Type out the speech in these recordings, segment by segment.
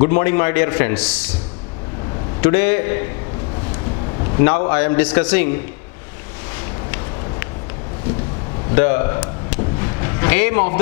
Good morning, my dear friends. Today, now I am discussing the aim of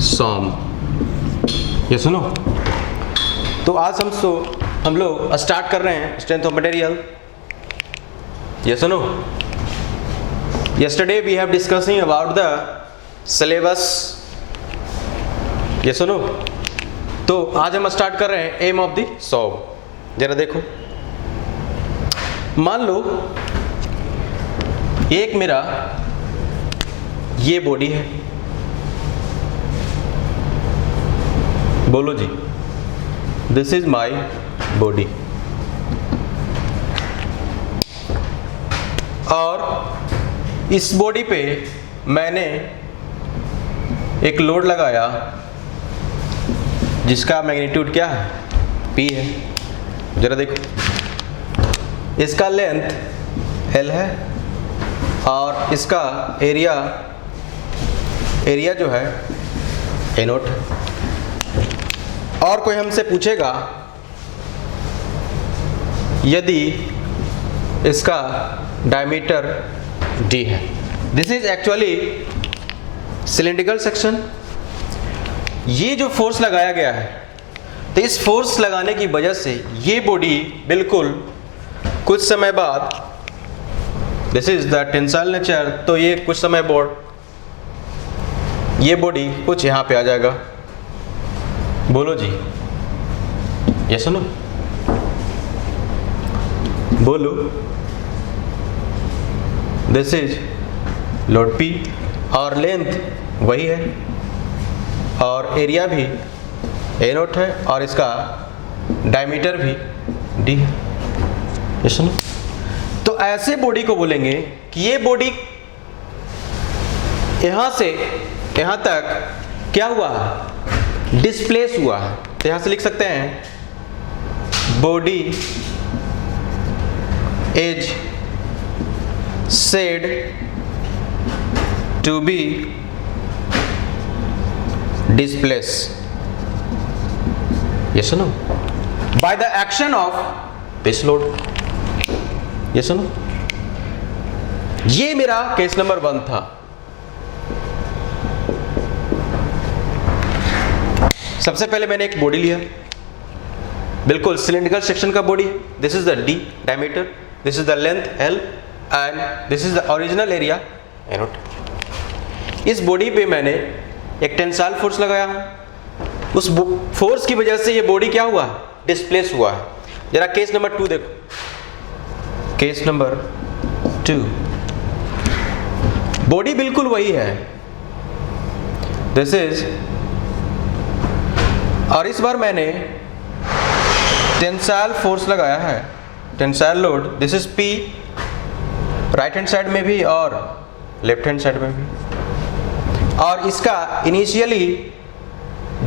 SOM. ये सुनो, तो आज हम लोग स्टार्ट कर रहे हैं स्ट्रेंथ ऑफ मटेरियल. ये सुनो, yesterday we have discussing about the syllabus. ये सुनो, तो आज हम स्टार्ट कर रहे हैं एम ऑफ द SOM. जरा देखो, मान लो एक मेरा ये बॉडी है, बोलो जी, दिस इज माई बॉडी. और इस बॉडी पे मैंने एक लोड लगाया जिसका मैग्नीट्यूड क्या है, P है. जरा देखो, इसका लेंथ L है और इसका एरिया जो है A0 है. और कोई हमसे पूछेगा यदि इसका डायमीटर D है. This is actually cylindrical section. ये जो फोर्स लगाया गया है, तो इस फोर्स लगाने की वजह से ये बॉडी बिल्कुल कुछ समय बाद, this is the tensile nature, तो ये कुछ समय बाद ये बॉडी कुछ यहाँ पे आ जाएगा. बोलो जी, ये सुनो, बोलो. दिस इज लोड P और लेंथ वही है और एरिया भी A0 है और इसका डायमीटर भी D है. ये सुनो, तो ऐसे बॉडी को बोलेंगे कि ये बॉडी यहां से यहां तक क्या हुआ है, डिस्प्लेस हुआ है. तो यहां से लिख सकते हैं body is said to be displaced. ये सुनो, by the action of this load. ये सुनो, ये मेरा केस नंबर 1 था. सबसे पहले मैंने एक बॉडी लिया, बिल्कुल सिलेंड्रिकल सेक्शन का बॉडी है. This is the D diameter, this is the length L and this is the original area A0. इस बॉडी पे मैंने एक टेंसाइल फोर्स लगाया हूं. उस फोर्स की वजह से ये बॉडी क्या हुआ, डिस्प्लेस हुआ है. जरा केस नंबर 2 देखो, केस नंबर 2. बॉडी बिल्कुल वही है, दिस इज, और इस बार मैंने टेंसाइल फोर्स लगाया है, tensile load. This is P right hand side में भी और लेफ्ट हैंड साइड में भी. और इसका इनिशियली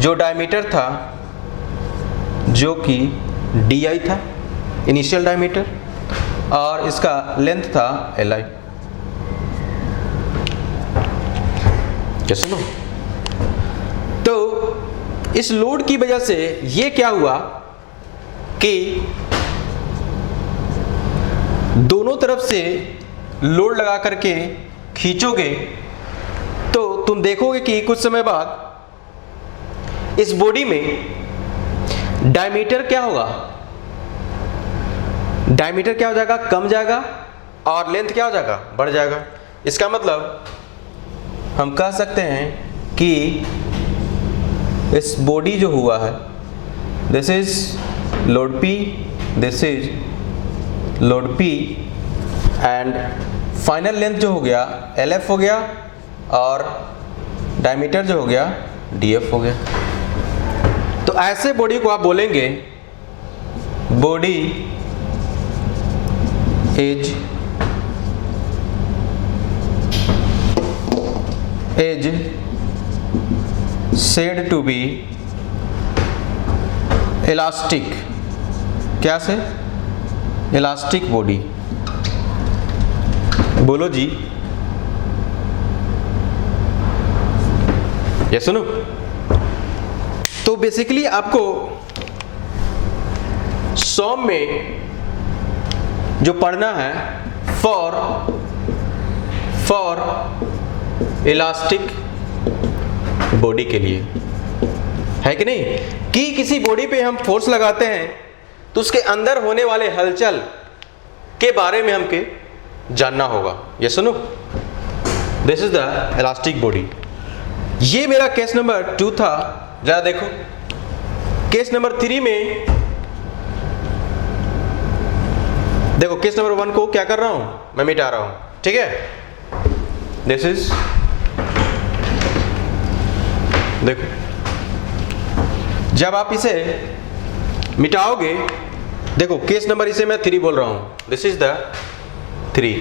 जो डायमीटर था जो कि DI था, इनिशियल डायमीटर, और इसका लेंथ था LI. क्या सुनो, तो इस लोड की वजह से ये क्या हुआ कि दोनों तरफ से लोड लगा करके खींचोगे तो तुम देखोगे कि कुछ समय बाद इस बॉडी में डायमीटर क्या होगा, डायमीटर क्या हो जाएगा, कम जाएगा, और लेंथ क्या हो जाएगा, बढ़ जाएगा. इसका मतलब हम कह सकते हैं कि इस बॉडी जो हुआ है, this is load P, this is load P and final length जो हो गया LF हो गया और डायमीटर जो हो गया DF हो गया. तो ऐसे बॉडी को आप बोलेंगे body is said to be elastic. क्या से, इलास्टिक बॉडी. बोलो जी, ये सुनो। तो बेसिकली आपको सॉम में जो पढ़ना है फॉर इलास्टिक बॉडी के लिए, है कि नहीं, कि किसी बॉडी पे हम फोर्स लगाते हैं तो उसके अंदर होने वाले हलचल के बारे में हमके जानना होगा। ये सुनो, this is the elastic body. ये मेरा केस नंबर 2 था। जरा देखो केस नंबर 3 में, देखो केस नंबर 1 को क्या कर रहा हूं, मैं मिटा रहा हूं, ठीक है। दिस इज, देखो जब आप इसे मिटाओगे, देखो केस नंबर इसे मैं 3 बोल रहा हूं, दिस इज द 3।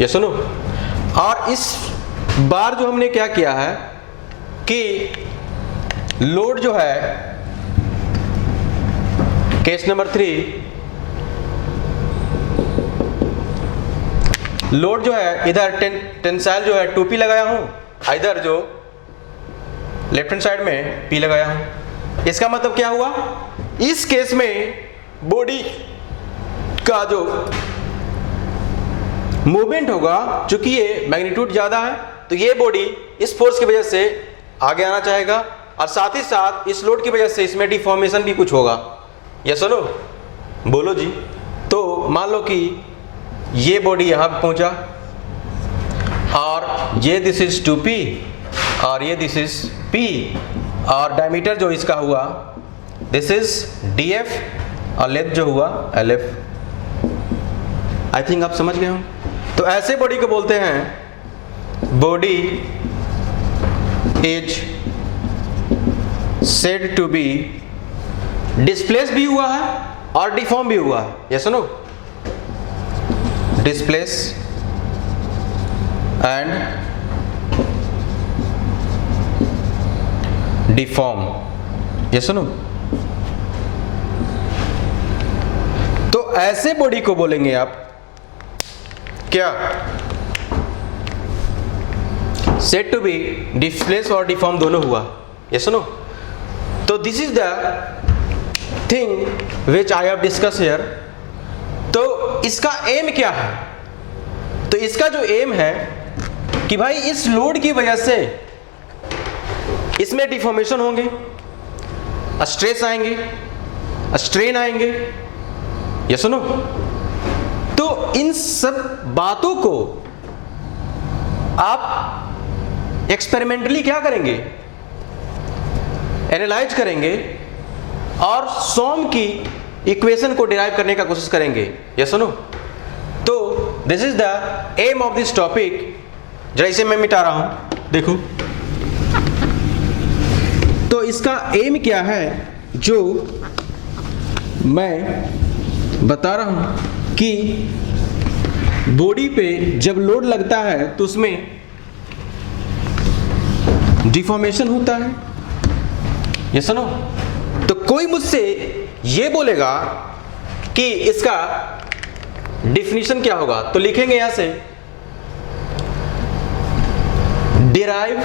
ये सुनो, और इस बार जो हमने क्या किया है कि लोड जो है केस नंबर 3, लोड जो है इधर टेंसाइल जो है 2P लगाया हूं, इधर जो लेफ्ट हैंड साइड में P लगाया हूं। इसका मतलब क्या हुआ, इस केस में बॉडी का जो मूवमेंट होगा, चूंकि ये मैग्नीट्यूड ज्यादा है तो ये बॉडी इस फोर्स की वजह से आगे आना चाहेगा, और साथ ही साथ इस लोड की वजह से इसमें डिफॉर्मेशन भी कुछ होगा। ये सुनो, बोलो जी। तो मान लो कि ये बॉडी यहां पे पहुंचा, और ये दिस इज 2P और ये दिस इज P, और डायमीटर जो इसका हुआ दिस इज DF, और लेंथ जो हुआ LF। आई थिंक आप समझ गए हो। तो ऐसे बॉडी को बोलते हैं body is said to be displace भी हुआ है और डिफॉर्म भी हुआ है। ये सुनो, डिस्प्लेस एंड डिफॉर्म। ये सुनो, तो ऐसे बॉडी को बोलेंगे आप क्या, सेड टू बी डिस्प्लेस और डिफॉर्म दोनों हुआ। ये सुनो, तो this is the thing which I have discuss here. तो इसका एम क्या है, तो इसका जो एम है कि भाई इस लोड की वजह से इसमें डिफॉर्मेशन होंगे, स्ट्रेस आएंगे, स्ट्रेन आएंगे। ये सुनो, तो इन सब बातों को आप एक्सपेरिमेंटली क्या करेंगे, एनालाइज करेंगे और सॉम की इक्वेशन को डिराइव करने का कोशिश करेंगे। ये सुनो, तो this is the aim of this topic. जरा इसे मैं मिटा रहा हूं, देखो। तो इसका एम क्या है जो मैं बता रहा हूं कि बॉडी पे जब लोड लगता है तो उसमें डिफॉर्मेशन होता है। ये सुनो, तो कोई मुझसे ये बोलेगा कि इसका डिफिनीशन क्या होगा, तो लिखेंगे यहां से डिराइव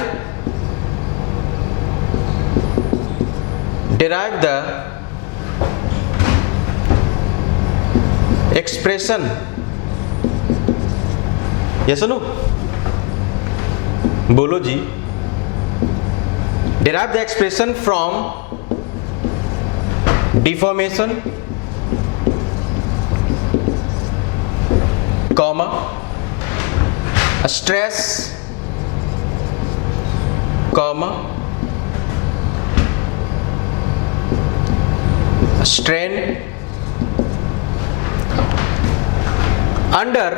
द एक्सप्रेशन। ये सुनो, बोलो जी। Derive the expression from deformation, comma, stress, comma, strain under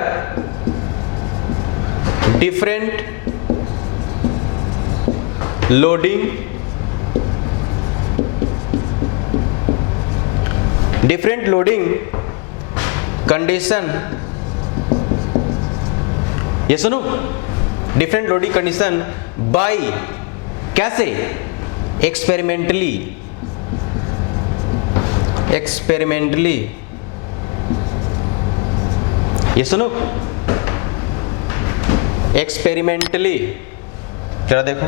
different loading, condition। ये सुनो, डिफरेंट लोडिंग कंडीशन बाय, कैसे, एक्सपेरिमेंटली। ये सुनो, एक्सपेरिमेंटली, जरा देखो,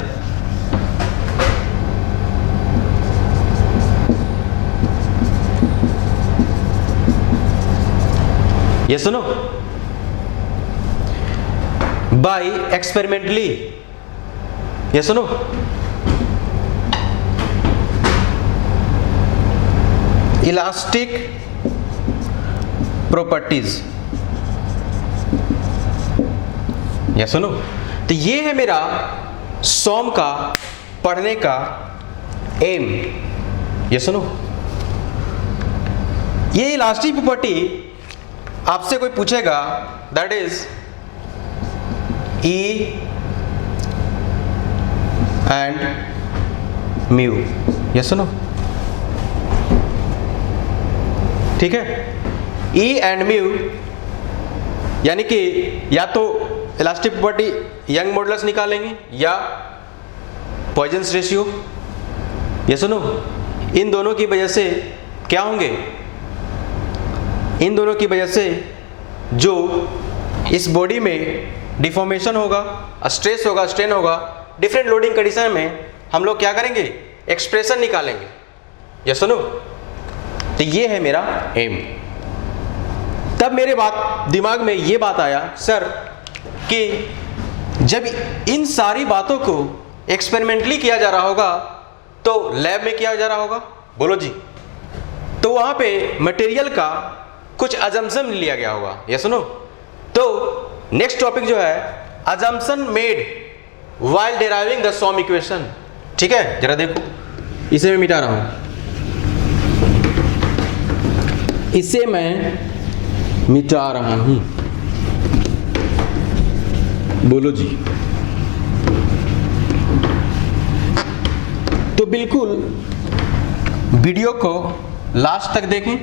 ये सुनो, बाय एक्सपेरिमेंटली, ये सुनो, इलास्टिक प्रॉपर्टीज, ये सुनो। तो ये है मेरा सॉम का पढ़ने का एम, ये सुनो। ये इलास्टिक प्रॉपर्टी आपसे कोई पूछेगा, that is E and mu, ये सुनो, ठीक है। ई एंड म्यू यानी कि या तो इलास्टिक प्रॉपर्टी यंग मॉडुलस निकालेंगे या पॉइजन्स रेशियो, ये सुनो। इन दोनों की वजह से क्या होंगे, इन दोनों की वजह से जो इस बॉडी में डिफॉर्मेशन होगा, स्ट्रेस होगा, स्ट्रेन होगा, डिफरेंट लोडिंग कंडीशन में हम लोग क्या करेंगे, एक्सप्रेशन निकालेंगे, ये सुनो। तो ये है मेरा एम। तब मेरे दिमाग में ये बात आया सर कि जब इन सारी बातों को एक्सपेरिमेंटली किया जा रहा होगा तो लैब में किया जा रहा होगा, बोलो जी, तो वहां पे मटेरियल का कुछ अजम्पशन लिया गया होगा, ये सुनो। तो नेक्स्ट टॉपिक जो है assumption made while deriving the some equation, ठीक है। जरा देखो, इसे मैं मिटा रहा हूं, इसे मैं मिटा रहा हूं, बोलो जी। तो बिल्कुल वीडियो को लास्ट तक देखें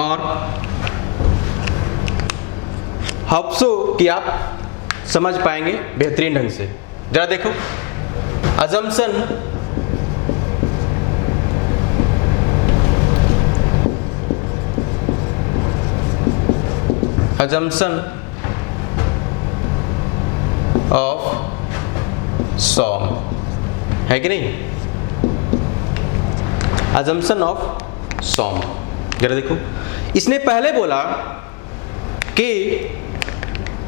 और होप सो कि आप समझ पाएंगे बेहतरीन ढंग से। जरा देखो, अजम्पशन ऑफ सॉम है कि नहीं, अजम्पशन ऑफ सॉम। जरा देखो, इसने पहले बोला कि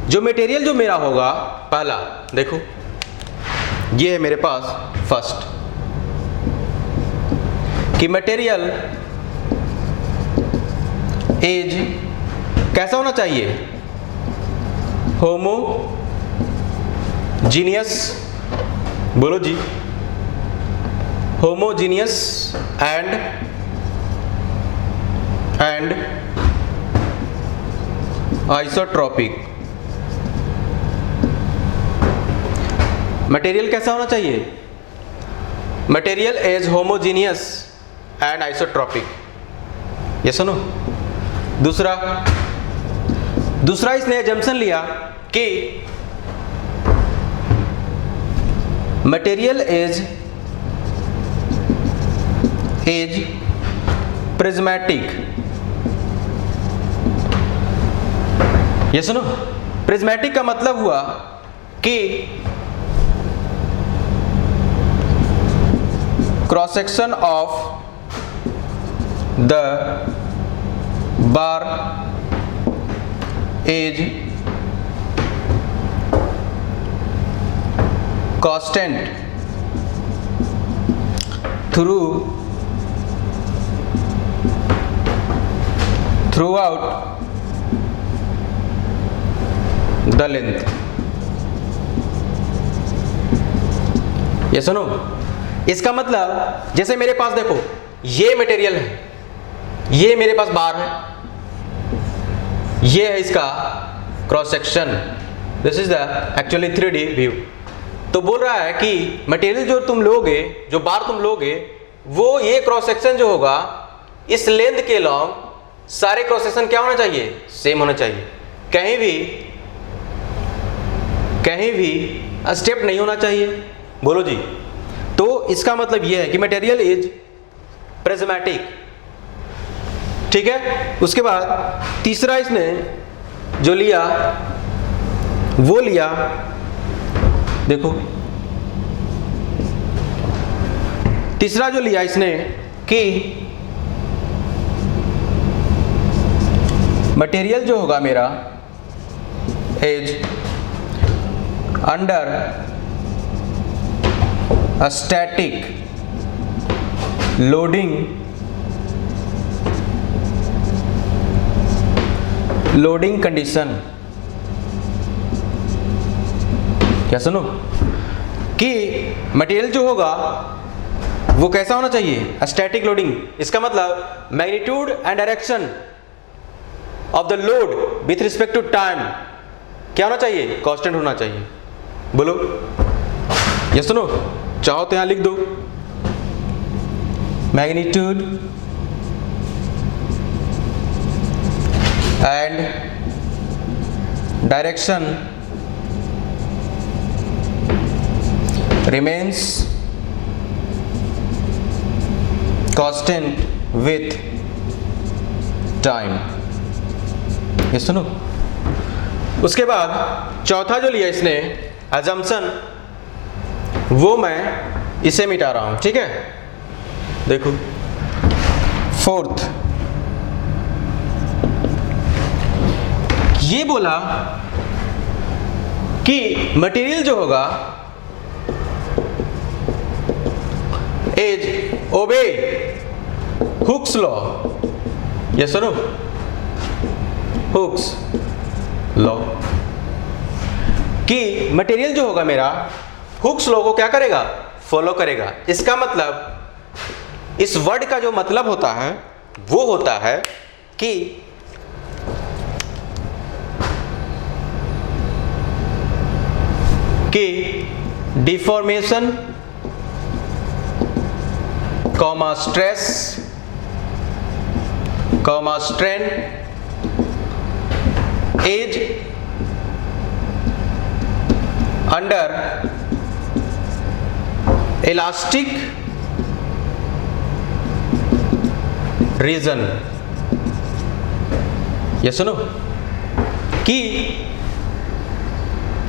जो मटेरियल जो मेरा होगा, पहला देखो ये है मेरे पास फर्स्ट, कि मटेरियल इज कैसा होना चाहिए, होमोजीनियस, बोलो जी, होमोजीनियस एंड आइसोट्रोपिक। मटेरियल कैसा होना चाहिए, material is homogeneous and isotropic, ये सुनो। दूसरा इसने अजम्पशन लिया कि मटेरियल इज प्रिज्मेटिक, ये सुनो। प्रिज्मेटिक का मतलब हुआ कि cross section of the bar is constant throughout the length, ये सुनो। इसका मतलब जैसे मेरे पास देखो ये मटेरियल है, ये मेरे पास बार है, ये है इसका cross section, this is the actually 3D view. तो बोल रहा है कि मटेरियल जो तुम लोगे, जो बार तुम लोगे, वो ये क्रॉस सेक्शन जो होगा इस लेंथ के लॉन्ग सारे क्रॉस सेक्शन क्या होना चाहिए, सेम होना चाहिए, कहीं भी स्टेप नहीं होना चाहिए, बोलो जी। तो इसका मतलब यह है कि मटेरियल इज प्रिज्मेटिक, ठीक है। उसके बाद तीसरा इसने जो लिया वो लिया, देखो तीसरा जो लिया इसने कि मटेरियल जो होगा मेरा is under a static loading condition. क्या सुनो कि मटेरियल जो होगा वो कैसा होना चाहिए, स्टैटिक लोडिंग। इसका मतलब magnitude and direction of the load with respect to time क्या होना चाहिए, कांस्टेंट होना चाहिए। बोलो ये सुनो, चाहो तो यहां लिख दो magnitude and direction remains constant with time। ये सुनो, उसके बाद चौथा जो लिया इसने assumption, वो मैं इसे मिटा रहा हूं, ठीक है। देखो फोर्थ, ये बोला कि मटेरियल जो होगा इज ओबे हुक्स लॉ। ये सुनो, हुक्स लॉ कि मटेरियल जो होगा मेरा हुक्स लॉ को क्या करेगा, फॉलो करेगा। इसका मतलब इस वर्ड का जो मतलब होता है वो होता है कि deformation comma stress comma strain is under elastic region. ये सुनो कि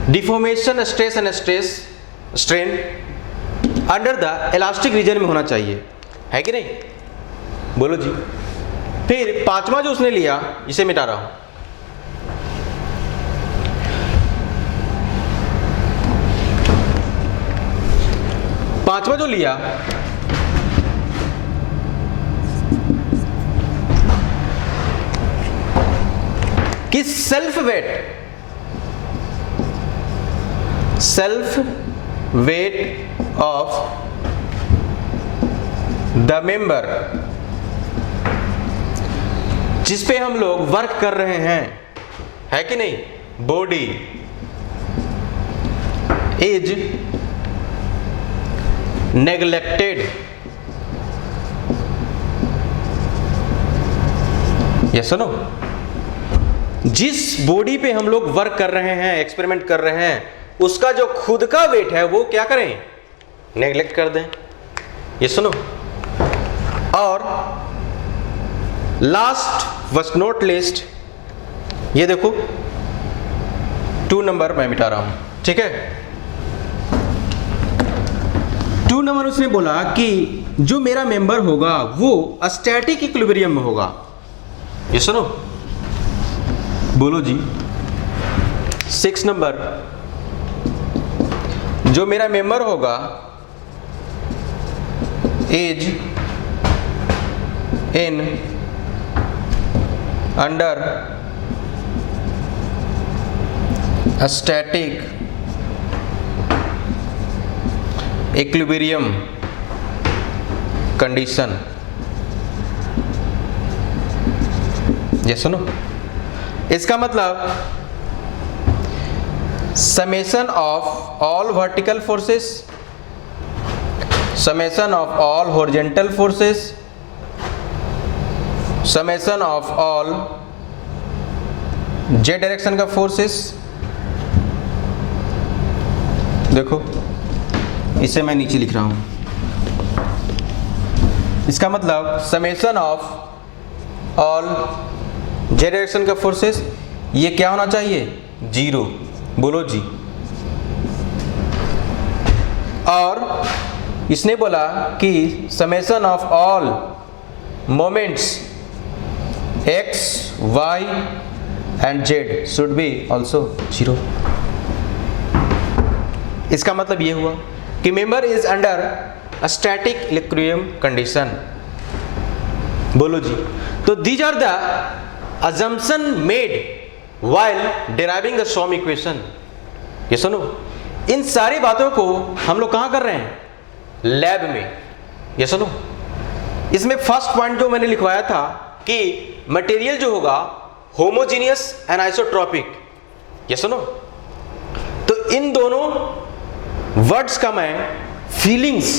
deformation stress and strain under the elastic region में होना चाहिए, है कि नहीं? बोलो जी। फिर पांचवा जो उसने लिया, इसे मिटा रहा हूं। पांचवा जो लिया कि self weight of the member जिस पे हम लोग वर्क कर रहे हैं, है कि नहीं, बॉडी इज नेग्लेक्टेड। ये सुनो, जिस बॉडी पे हम लोग वर्क कर रहे हैं, एक्सपेरिमेंट कर रहे हैं, उसका जो खुद का वेट है वो क्या करें, नेग्लेक्ट कर दें। ये सुनो, और लास्ट बट नॉट लिस्ट, ये देखो 2 नंबर मैं मिटा रहा हूं, ठीक है। 2 नंबर उसने बोला कि जो मेरा मेंबर होगा वो स्टैटिक इक्विलिब्रियम में होगा। ये सुनो, बोलो जी। 6 नंबर, जो मेरा मेंबर होगा is in under static equilibrium condition. ये सुनो, इसका मतलब summation of all vertical forces, summation of all horizontal forces, summation of all z direction का फोर्सेस। देखो इसे मैं नीचे लिख रहा हूं, इसका मतलब summation of all z direction का फोर्सेस, ये क्या होना चाहिए, 0। बोलो जी। और इसने बोला कि summation of all moments x, y and z should be also 0। इसका मतलब ये हुआ कि member is under a static equilibrium condition. बोलो जी। तो these are the assumption made while deriving the Strom equation। ये सुनो, इन सारी बातों को हम लोग कहाँ कर रहे हैं? लैब में। ये सुनो, इसमें फर्स्ट पॉइंट जो मैंने लिखवाया था कि मटेरियल जो होगा होमोजीनियस एंड आइसोट्रॉपिक। ये सुनो, तो इन दोनों वर्ड्स का मैं फीलिंग्स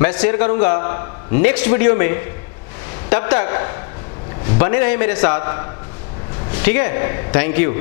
मैं शेयर करूंगा नेक्स्ट वीडियो में। तब तक बने रहे मेरे साथ, ठीक है? Thank you.